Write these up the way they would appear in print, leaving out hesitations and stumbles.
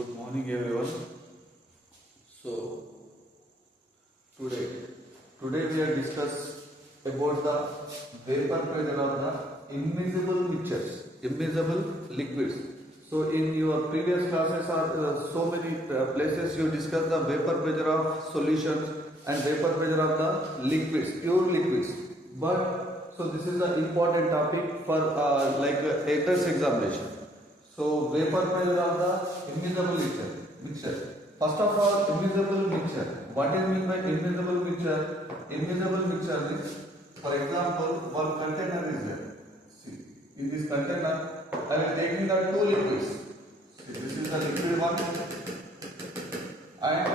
Good morning everyone. So today we are discuss about the vapor pressure of the immiscible mixtures, immiscible liquids. So in your previous classes are so many places you discuss the vapor pressure of solutions and vapor pressure of the liquids, pure liquids. But so this is an important topic for entrance examination. So vapor pressure of the immiscible mixture. First of all, immiscible mixture. What is meant by immiscible mixture? Immiscible mixture means, for example, one container is there. See, in this container, I am taking the two liquids. See, this is the liquid one, and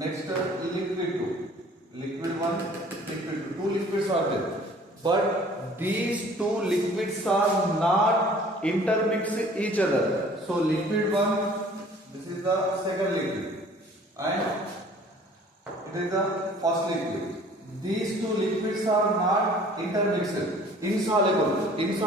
next liquid two. Liquid one, liquid two. Two liquids are there, but these two liquids are not intermix each other. So liquid one, this is the second liquid, and it is the first liquid. These two liquids are not intermixed, insoluble in each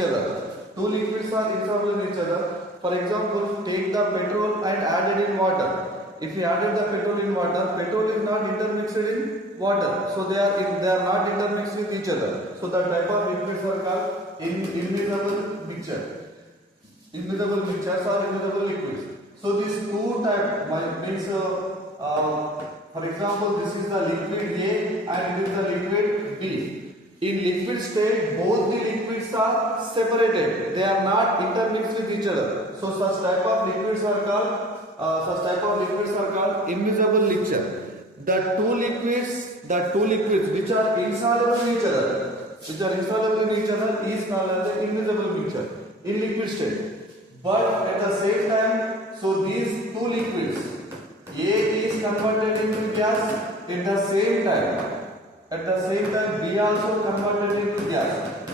other. Two liquids are insoluble in each other. For example, take the petrol and add it in water. If you added the petrol in water, petrol is not intermixed in water, so they are not intermixed with each other. So the type of liquids are called immiscible mixture. Immiscible mixtures or immiscible liquids. So these two types means, for example, this is the liquid A and this is the liquid B. In liquid state, both the liquids are separated; they are not intermixed with each other. So such type of liquids are called immiscible mixture. The two liquids which are insoluble in each other, is called as the immiscible mixture in liquid state. But at the same time, so these two liquids, A is converted into gas. At the same time, B also converted into gas.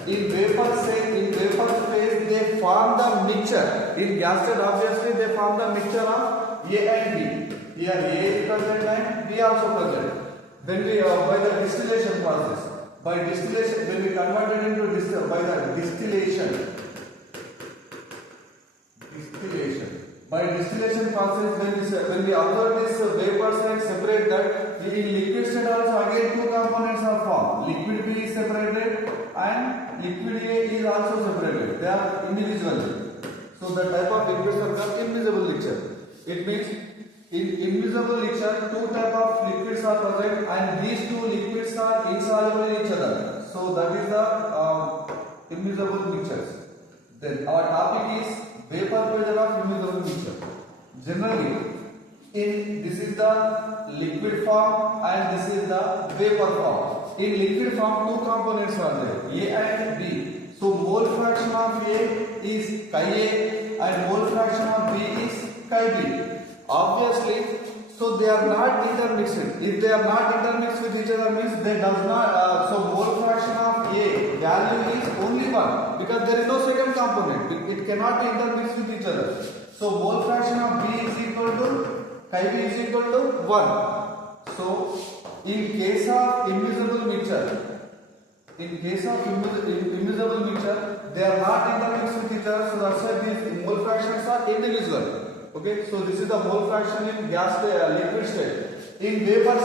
In vapor phase, they form the mixture. In gas state, obviously, they form the mixture of A and B. Here A is present and B also present. When we by the distillation process, when we convert it into by distillation process, when we observe this vapors and separate that, in liquid state also again two components are formed. Liquid B is separated and liquid A is also separated. They are individually. So the type of liquids are called immiscible mixture. It means in immiscible mixture, two type of liquids are present and these two liquids are insoluble in each other. So that is the immiscible mixtures. Then our topic is vapor pressure of immiscible mixture. Generally, this is the liquid form and this is the vapor form. In liquid form, two components are there, A and B. So mole fraction of A is chi A and mole fraction of B is chi B. Obviously, so they are not intermixed. If they are not intermixed with each other, means they does not. So mole fraction of A value is only 1 because there is no second component. It cannot be intermixed with each other. So mole fraction of B is equal to chi B is equal to 1. So in case of immiscible mixture, they are not intermixed with each other. So that's why these mole fractions are individual. Okay, so this is the mole fraction in liquid state. In vapor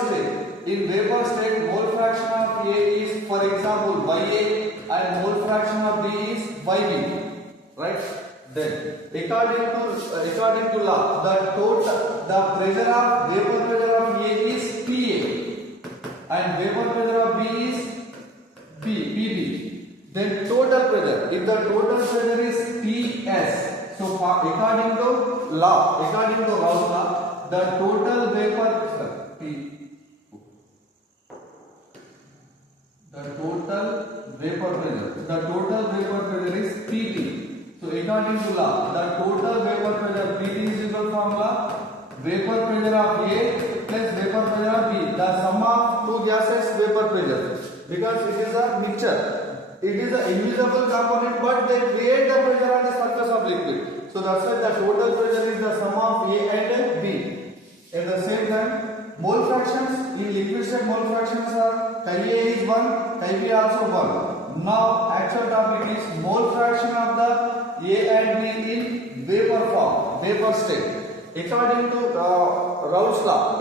state, mole fraction of A is, for example, Ya and mole fraction of B is Yb. Right? Then, according to law, the pressure of vapor pressure of A is Pa and vapor pressure of B is Pb. Then total pressure, if the total pressure is Ps. So according to House law, the total vapor pressure is Pt. So according to law, the total vapor pressure Pt is equal to formula vapor pressure of A plus vapor pressure of B. The sum of two gases vapor pressure, because it is a mixture. It is an immiscible component, but they create the pressure on the surface of liquid. So that's why the total pressure is the sum of A and B. At the same time, mole fractions in liquid state, mole fractions are chi A is 1, chi B also 1. Now actual topic is mole fraction of the A and B in vapor form, vapor state. according to Raoult's law,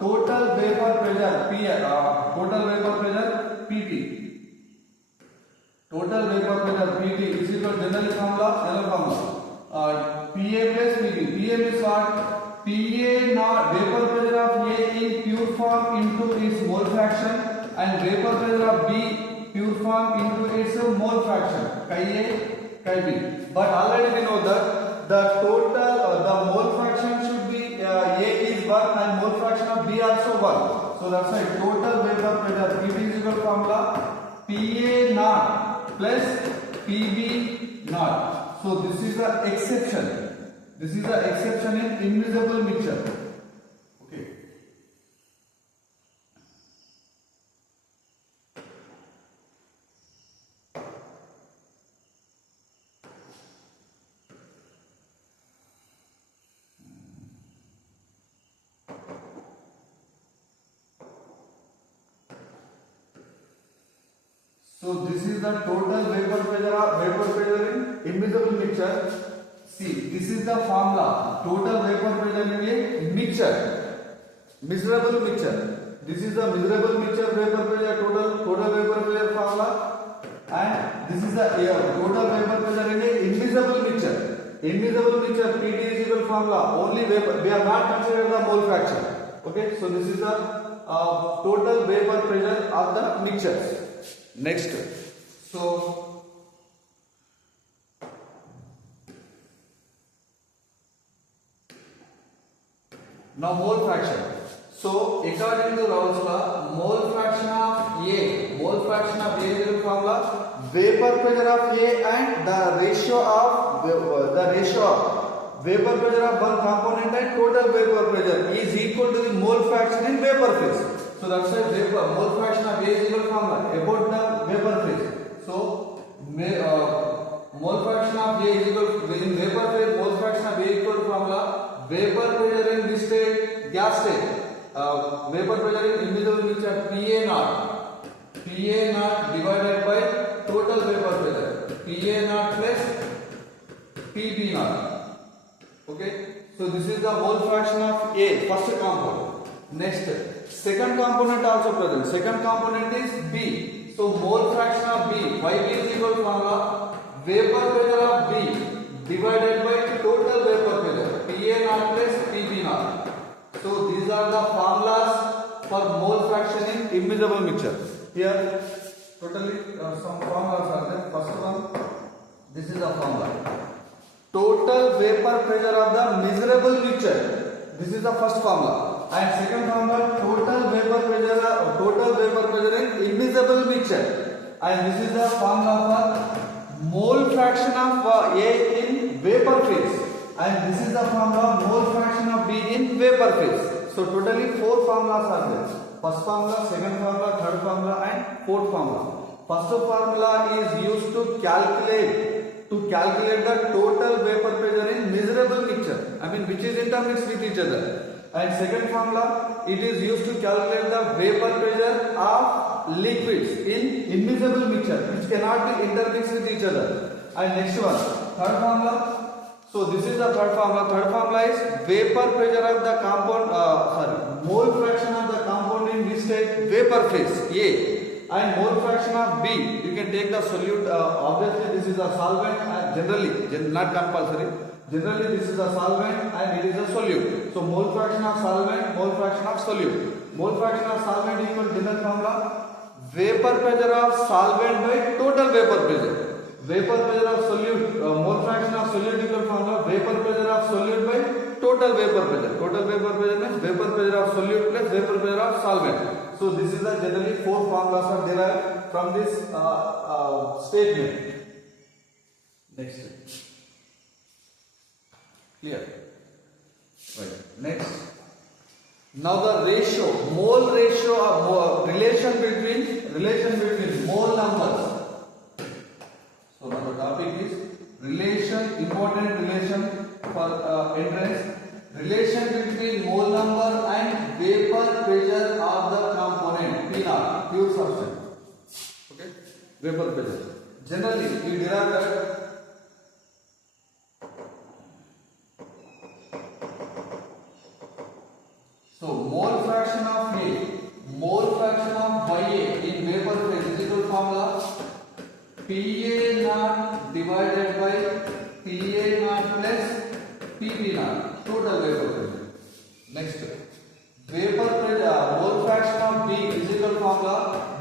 total vapor pressure PP, total vapor pressure PP is equal to general formula. PA plus PP. PM is what? PA naught, vapor pressure of A in pure form into its mole fraction, and vapor pressure of B pure form into its mole fraction, chi A, chi B. But already we know that the total the mole fraction should be A is 1 and mole fraction of B also 1. So that's why total vapor pressure PP is equal to formula PA naught plus PB naught. So this is the exception. This is the exception in immiscible mixture. Okay. So this is the total vapor pressure in immiscible mixture. See, this is the formula. Total vapor pressure in a mixture, miserable mixture. This is the miserable mixture vapor pressure, total vapor pressure formula, and this is the total vapor pressure in a immiscible mixture. Immiscible mixture PT is equal formula. Only vapor. We are not considering the mole fraction. Okay. So this is the total vapor pressure of the mixtures. Next. So now mole fraction. So according to Raoult's law, mole fraction of A is the formula vapor pressure of A and the ratio of vapor pressure of one component and total vapor pressure is equal to the mole fraction in vapor phase. So that's why mole fraction of A is equal to formula about the vapor phase. So mole fraction of A is equal in vapor phase, mole fraction of A is equal to formula vapor pressure in this state, gas state, vapor pressure in immiscible mixture PA naught divided by total vapor pressure PA naught plus PB naught. Okay, so this is the mole fraction of A, first component. Next, second component also present. Second component is B. So mole fraction of B, why B is equal to formula vapor pressure of B divided by total vapor pressure PA naught plus PB naught. So these are the formulas for mole fraction in immiscible mixture. Here totally some formulas are there. First one, this is the formula. Total vapor pressure of the miserable mixture. This is the first formula. And second formula, total vapor pressure in immiscible mixture. And this is the formula for mole fraction of A in vapor phase. And this is the formula mole fraction of B in vapor phase. So totally 4 formulas are there. First formula, second formula, third formula and fourth formula. First formula is used to calculate the total vapor pressure in miserable mixture. Which is intermixed with each other. And second formula, it is used to calculate the vapor pressure of liquids in immiscible mixture, which cannot be intermixed with each other. And next one, third formula. So this is the third formula. Third formula is vapor pressure of the compound, mole fraction of the compound in this state, vapor phase A, and mole fraction of B. You can take the solute. Obviously, this is a solvent. Generally, not compulsory. Generally, this is a solvent and it is a solute. So mole fraction of solvent, mole fraction of solute. Mole fraction of solvent equal to general formula vapor pressure of solvent by total vapor pressure. Vapor pressure of solute, mole fraction of solute equal formula vapor pressure of solute by total vapor pressure. Total vapor pressure means vapor pressure of solute plus vapor pressure of solvent. So this is the generally 4 formulas are derived from this statement. Next. Clear? Right. Next. Now the ratio, mole ratio of relation between mole numbers. So now the topic is relation, important relation for entrance. Relation between mole number and vapor pressure of the component P naught, pure substance. Okay, vapor pressure. Generally, we derive that So mole fraction of Ya in vapor phase is equal to formula Pa naught divided by Pa naught plus Pb naught, total vapor pressure. Next, vapor pressure, mole fraction of B is equal to formula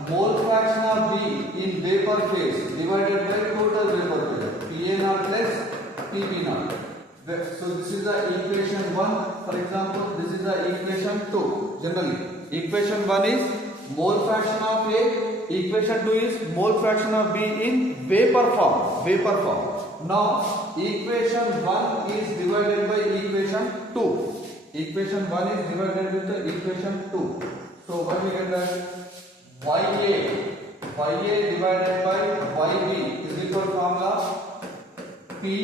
mole fraction of B in vapor phase divided by total vapor pressure, Pa naught plus Pb naught. So this is the equation 1. For example, this is the equation 2. Generally, equation 1 is mole fraction of A, equation 2 is mole fraction of B in vapor form. Now, equation 1 is divided by equation 2. Equation 1 is divided with the equation 2. So what we get that Ya divided by Yb is equal to formula Pa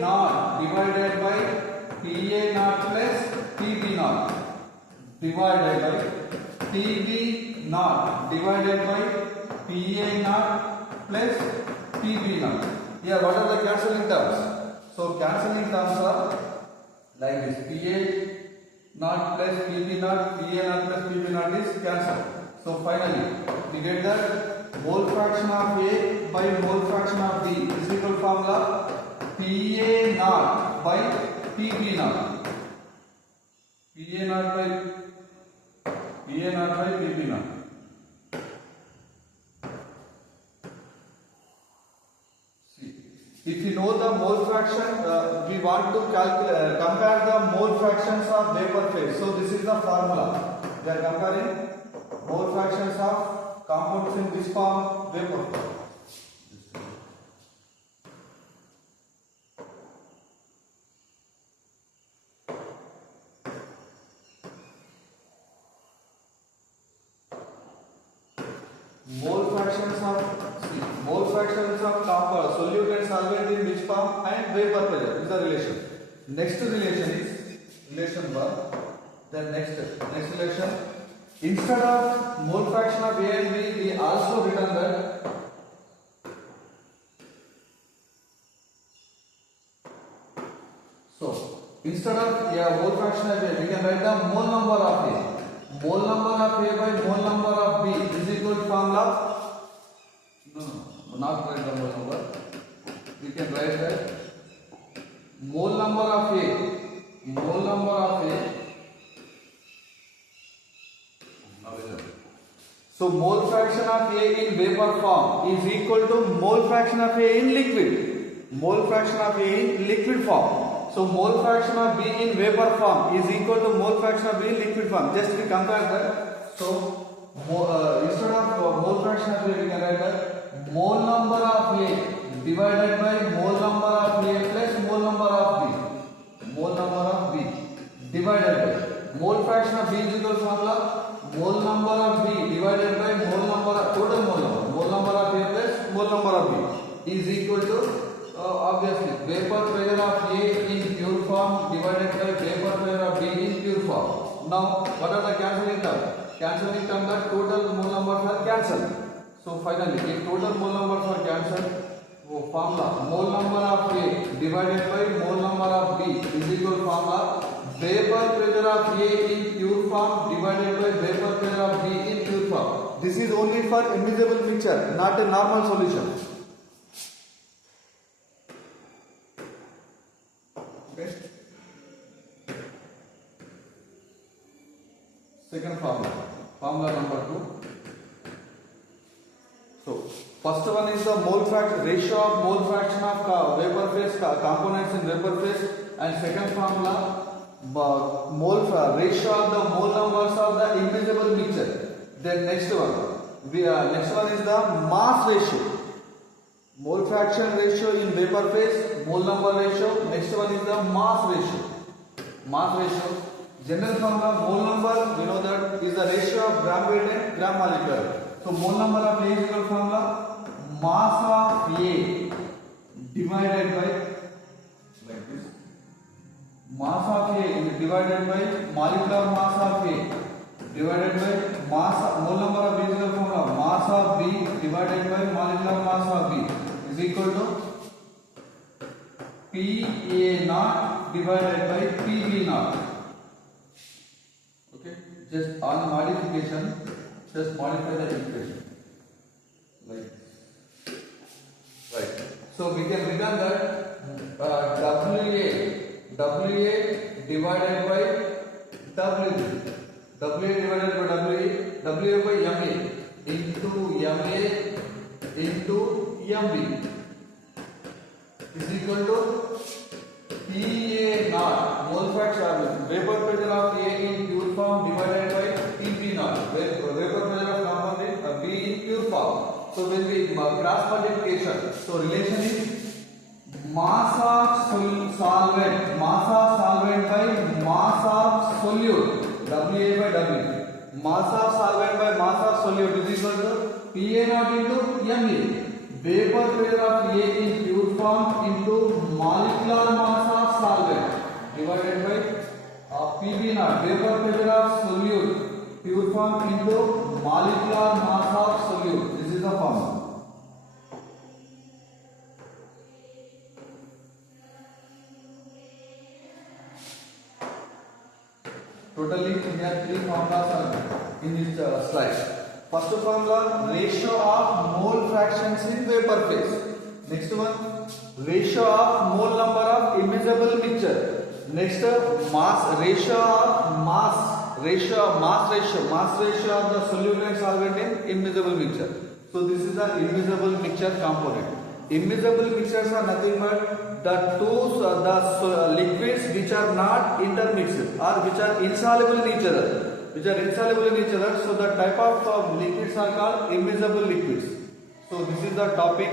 naught divided by Pa naught plus Pb naught divided by Pb naught divided by Pa naught plus Pb naught. Here what are the cancelling terms? So cancelling terms are like this: Pa naught plus Pb naught, Pa naught plus Pb naught is cancelled. So finally we get that mole fraction of A by mole fraction of B is equal to formula Pa naught by Pb naught. Pa naught by Pb naught. See, if you know the mole fraction, we want to compare the mole fractions of vapor phase. So this is the formula. We are comparing mole fractions of compounds in this form, vapor form. Mole fractions of compound, solute and solvent in which form, and vapor pressure is the relation. Next relation is relation 1. Then next relation. Instead of mole fraction of A and B, we also written that instead of mole fraction of A, we can write the mole number of A. Mole number of A by mole number of B is equal to formula. Not write the mole number. We can write that mole number of A. So mole fraction of A in vapor form is equal to mole fraction of A in liquid. Mole fraction of A in liquid form. So mole fraction of B in vapor form is equal to mole fraction of B in liquid form. Just we compare that. So instead of mole fraction of A, we can write that mole number of A divided by mole number of A plus mole number of B. Mole number of B divided by mole fraction of B is equal to formula mole number of B divided by mole number of total mole number of A plus mole number of B is equal to obviously vapor pressure of A in pure form divided by vapor pressure of B in pure form. Now what are the cancelling terms? Cancelling terms are total mole numbers are cancelled. So finally, if total mole numbers are cancelled, formula mole number of A divided by mole number of B is equal to formula vapor pressure of A in pure form divided by vapor pressure of B in pure form. This is only for immiscible mixture, not a normal solution. Okay. Second formula number 2. So first one is the mole fraction ratio of mole fraction of vapor phase components in vapor phase, and second formula ratio of the mole numbers of the immiscible mixture. Then next one is the mass ratio. Mole fraction ratio in vapor phase, mole number ratio. Next one is the mass ratio. General formula mole number, we know that is the ratio of gram weight and gram molecule. So mole number of A is equal to formula mass of A divided by like this. Mass of A divided by molecular mass of A divided by mole number of B is equal to formula mass of B divided by molecular mass of B is equal to Pa naught divided by Pb naught. just on modification, just modify the equation. Like, right. So we can written that WA divided by WA divided by WA by MA into MA into MB is equal to PA naught, mole fraction, vapor pressure of A in pure form divided by PB naught, vapor pressure of compound B in pure form. So when we cross multiplication, so relation is mass of solvent by mass of solute, WA by W. Mass of solvent by mass of solute is equal to PA naught into MA. Vapor pressure of A in pure form into molecular mass of solvent divided by PB naught. Vapor pressure of solute pure form into molecular mass of solute. This is the formula. Totally, we have three formulas in this slide. First formula, ratio of mole fractions in vapor phase. Next one, ratio of mole number of immiscible mixture. Next, ratio of mass ratio of the solute and solvent in immiscible mixture. So this is the immiscible mixture component. Immiscible mixtures are nothing but the liquids which are not intermixed or which are insoluble in each other. So the type of liquids are called immiscible liquids. So this is the topic